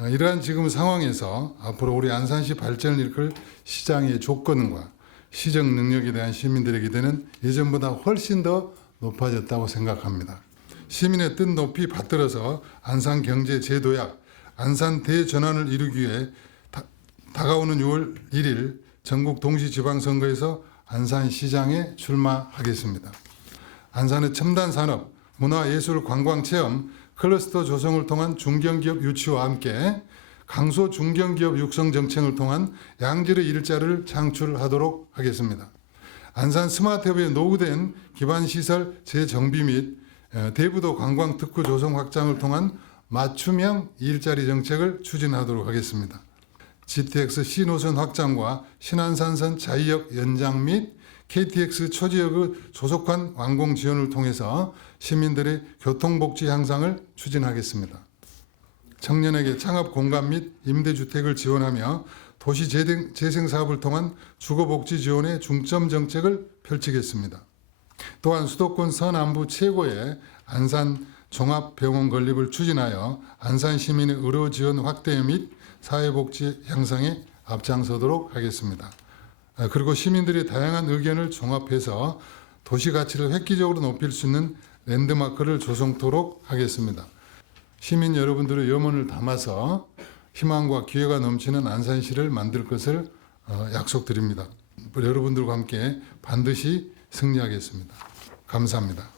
어, 이러한 지금 상황에서 앞으로 우리 안산시 발전을 이끌 시장의 조건과 시정 능력에 대한 시민들의 기대는 예전보다 훨씬 더 높아졌다고 생각합니다. 시민의 뜻 높이 받들어서 안산 경제 재도약, 안산 대전환을 이루기 위해 다, 다가오는 6월 1일 전국 동시 지방선거에서 안산시장에 출마하겠습니다. 안산의 첨단 산업, 문화, 예술, 관광, 체험, 클러스터 조성을 통한 중견기업 유치와 함께 강소 중견기업 육성 정책을 통한 양질의 일자리를 창출하도록 하겠습니다. 안산 스마트협에 노후된 기반시설 재정비 및 에, 대부도 관광 특구 조성 확장을 통한 맞춤형 일자리 정책을 추진하도록 하겠습니다. GTX 신호선 확장과 신안산선 자이역 연장 및 KTX 초지역의 조속한 완공 지원을 통해서 시민들의 교통복지 향상을 추진하겠습니다. 청년에게 창업 공간 및 임대주택을 지원하며 도시 재생, 사업을 통한 주거복지 지원의 중점 정책을 펼치겠습니다. 또한 수도권 서남부 최고의 안산 종합병원 건립을 추진하여 안산 시민의 의료 지원 확대 및 사회복지 향상에 앞장서도록 하겠습니다. 아, 그리고 시민들의 다양한 의견을 종합해서 도시 가치를 획기적으로 높일 수 있는 랜드마크를 조성토록 하겠습니다. 시민 여러분들의 염원을 담아서 희망과 기회가 넘치는 안산시를 만들 것을 어, 약속드립니다. 여러분들과 함께 반드시 승리하겠습니다. 감사합니다.